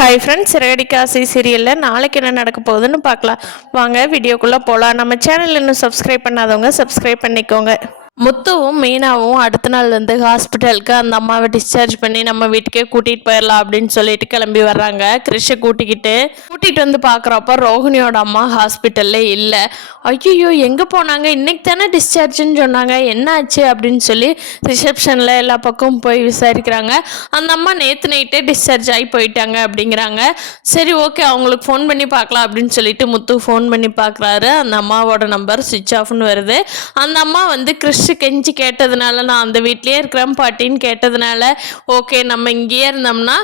Hi friends, Siragadikka சீரியலில் நாளைக்கு என்ன நடக்க போகுதுன்னு பார்க்கலாம். வாங்க வீடியோக்குள்ளே போகலாம். நம்ம சேனல் இன்னும் சப்ஸ்கிரைப் பண்ணாதவங்க சப்ஸ்கிரைப் பண்ணிக்கோங்க. முத்துவும் மீனாவும் அடுத்த நாள் வந்து ஹாஸ்பிட்டலுக்கு அந்த அம்மாவை டிஸ்சார்ஜ் பண்ணி நம்ம வீட்டுக்கே கூட்டிகிட்டு போயிடலாம் அப்படின்னு சொல்லிட்டு கிளம்பி வர்றாங்க. கிறிஷை கூட்டிகிட்டு வந்து பார்க்குறப்ப ரோஹிணியோட அம்மா ஹாஸ்பிட்டல்ல இல்லை. ஐயோ, எங்கே போனாங்க? இன்னைக்கு தானே டிஸ்சார்ஜ்னு சொன்னாங்க, என்ன ஆச்சு அப்படின்னு சொல்லி ரிசப்ஷனில் எல்லா பக்கமும் போய் விசாரிக்கிறாங்க. அந்த அம்மா நேற்று நைட்டே டிஸ்சார்ஜ் ஆகி போயிட்டாங்க அப்படிங்கிறாங்க. சரி, ஓகே, அவங்களுக்கு ஃபோன் பண்ணி பார்க்கலாம் அப்படின்னு சொல்லிட்டு முத்து ஃபோன் பண்ணி பார்க்குறாரு. அந்த அம்மாவோட நம்பர் சுவிட்ச் ஆஃப்னு வருது. அந்த அம்மா வந்து கிறிஷ் கெஞ்சி கேட்டதுனால, நான் அந்த வீட்லேயே இருக்கிறேன் பாட்டின்னு கேட்டதுனால, ஓகே நம்ம இங்கேயே இருந்தோம்னா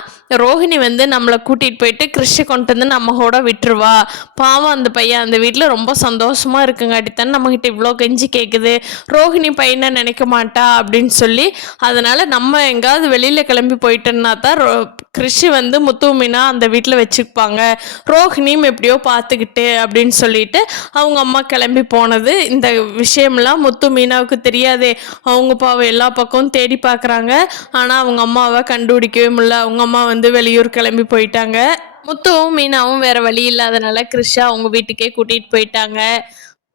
ரோஹிணி வந்து நம்மளை கூட்டிகிட்டு போயிட்டு கிறிஷை கொண்டு வந்து நம்ம கூட விட்டுருவா, பாவம் அந்த பையன் அந்த வீட்டில் ரொம்ப சந்தோஷமாக இருக்குங்காட்டித்தானே நம்மக்கிட்ட இவ்வளோ கெஞ்சி கேட்குது, ரோஹிணி பையனை நினைக்க மாட்டா அப்படின்னு சொல்லி, அதனால் நம்ம எங்காவது வெளியில் கிளம்பி போயிட்டோன்னா தான் கிறிஷ் வந்து முத்து மீனா அந்த வீட்டில் வச்சுப்பாங்க, ரோஹிணியும் எப்படியோ பார்த்துக்கிட்டு அப்படின்னு சொல்லிட்டு அவங்க அம்மா கிளம்பி போனது. இந்த விஷயம்லாம் முத்து மீனாவுக்கு தெரியாதே. அவங்க பாவம் எல்லா பக்கமும் தேடி பார்க்குறாங்க. ஆனால் அவங்க அம்மாவை கண்டுபிடிக்கவே முடியல. அவங்க அம்மா வந்து வெளியூர் கிளம்பி போயிட்டாங்க. முத்துவும் மீனாவும் வேற வழி இல்லாதனால கிறிஷா அவங்க வீட்டுக்கே கூட்டிகிட்டு போயிட்டாங்க.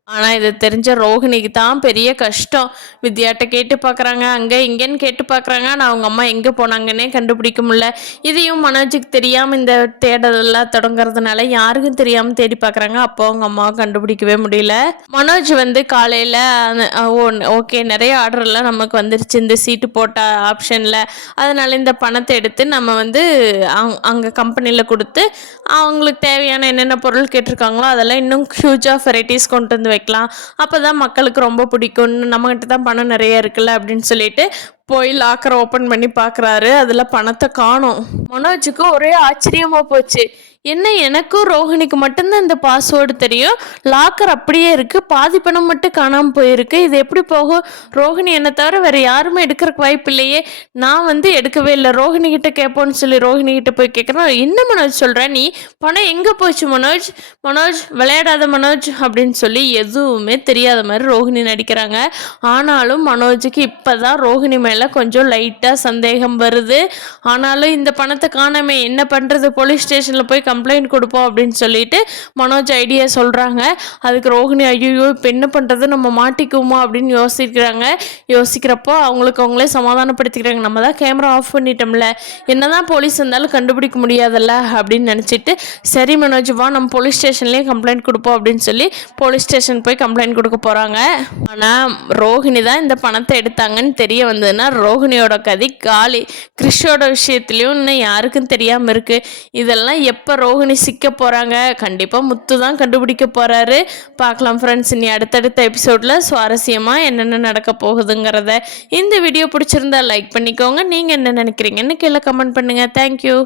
ஆனால் இதை தெரிஞ்ச ரோஹிணிக்கு தான் பெரிய கஷ்டம். வித்யாட்ட கேட்டு பார்க்குறாங்க, அங்கே இங்கேன்னு கேட்டு பார்க்குறாங்க. ஆனால் அவங்க அம்மா எங்கே போனாங்கன்னே கண்டுபிடிக்க முடியல. இதையும் மனோஜுக்கு தெரியாமல் இந்த தேடலாம் தொடங்குறதுனால யாருக்கும் தெரியாமல் தேடி பார்க்குறாங்க. அப்போ அவங்க அம்மாவை கண்டுபிடிக்கவே முடியல. மனோஜ் வந்து காலையில் ஓகே நிறைய ஆர்டர்லாம் நமக்கு வந்துருச்சு இந்த சீட்டு போட்ட ஆப்ஷனில், அதனால் இந்த பணத்தை எடுத்து நம்ம வந்து அங்கே கம்பெனியில் கொடுத்து அவங்களுக்கு தேவையான என்னென்ன பொருள் கேட்டிருக்காங்களோ அதெல்லாம் இன்னும் ஹியூஜ் ஆஃப் வெரைட்டிஸ் கொண்டு வந்து வைக்கலாம், அப்போ தான் மக்களுக்கு ரொம்ப பிடிக்கும்னு, நம்மகிட்ட தான் பணம் நிறைய இருக்குல்ல அப்படின்னு சொல்லிட்டு போய் லாக்கரை ஓப்பன் பண்ணி பார்க்குறாரு. அதில் பணத்தை காணோம். மனோஜுக்கு ஒரே ஆச்சரியமாக போச்சு. என்ன, எனக்கும் ரோஹிணிக்கு மட்டும்தான் இந்த பாஸ்வேர்டு தெரியும், லாக்கர் அப்படியே இருக்குது, பாதி பணம் மட்டும் காணாமல் போயிருக்கு, இது எப்படி போகும்? ரோஹிணி என்னை தவிர வேறு யாருமே எடுக்கிறக்கு வாய்ப்பு இல்லையே, நான் வந்து எடுக்கவே இல்லை, ரோஹிணி கிட்ட கேட்போன்னு சொல்லி ரோஹிணி கிட்ட போய் கேட்குறேன். என்ன மனோஜ் சொல்கிற நீ? பணம் எங்கே போச்சு மனோஜ்? மனோஜ் விளையாடாத மனோஜ் அப்படின்னு சொல்லி எதுவுமே தெரியாத மாதிரி ரோஹிணி நடிக்கிறாங்க. ஆனாலும் மனோஜுக்கு இப்போ தான் ரோஹிணி மேலே கொஞ்சம் லைட்டாக சந்தேகம் வருது. ஆனாலும் இந்த பணத்தை காணாமே, என்ன பண்ணுறது, போலீஸ் ஸ்டேஷனில் போய் கம்ப்ளைண்ட் கொடுப்போம் அப்படின்னு சொல்லிட்டு மனோஜ் ஐடியா சொல்கிறாங்க. அதுக்கு ரோஹிணி ஐயோ இப்போ என்ன பண்ணுறது, நம்ம மாட்டிக்குவோமா அப்படின்னு யோசிக்கிறப்போ அவங்களே சமாதானப்படுத்திக்கிறாங்க. நம்ம தான் கேமரா ஆஃப் பண்ணிட்டோம்ல, என்னதான் போலீஸ் இருந்தாலும் கண்டுபிடிக்க முடியாதல்ல அப்படின்னு நினச்சிட்டு, சரி மனோஜ் வா நம்ம போலீஸ் ஸ்டேஷன்லேயே கம்ப்ளைண்ட் கொடுப்போம் அப்படின்னு சொல்லி போலீஸ் ஸ்டேஷன் போய் கம்ப்ளைண்ட் கொடுக்க போகிறாங்க. ஆனால் ரோஹிணி தான் இந்த பணத்தை எடுத்தாங்கன்னு தெரிய வந்ததுன்னா ரோஹிணியோட கதை காலி. கிறிஷோட விஷயத்துலையும் இன்னும் யாருக்கும் தெரியாமல் இருக்குது. இதெல்லாம் எப்போ ரோஹிணி சிக்க போகிறாங்க? கண்டிப்பாக முத்து தான் கண்டுபிடிக்க போகிறாரு. பார்க்கலாம் ஃப்ரெண்ட்ஸ், இனி அடுத்தடுத்த எபிசோடில் சுவாரஸ்யமாக என்னென்ன நடக்க போகுதுங்கிறத. இந்த வீடியோ பிடிச்சிருந்தா லைக் பண்ணிக்கோங்க. நீங்கள் என்ன நினைக்கிறீங்கன்னு கீழே கமெண்ட் பண்ணுங்கள். தேங்க்யூ.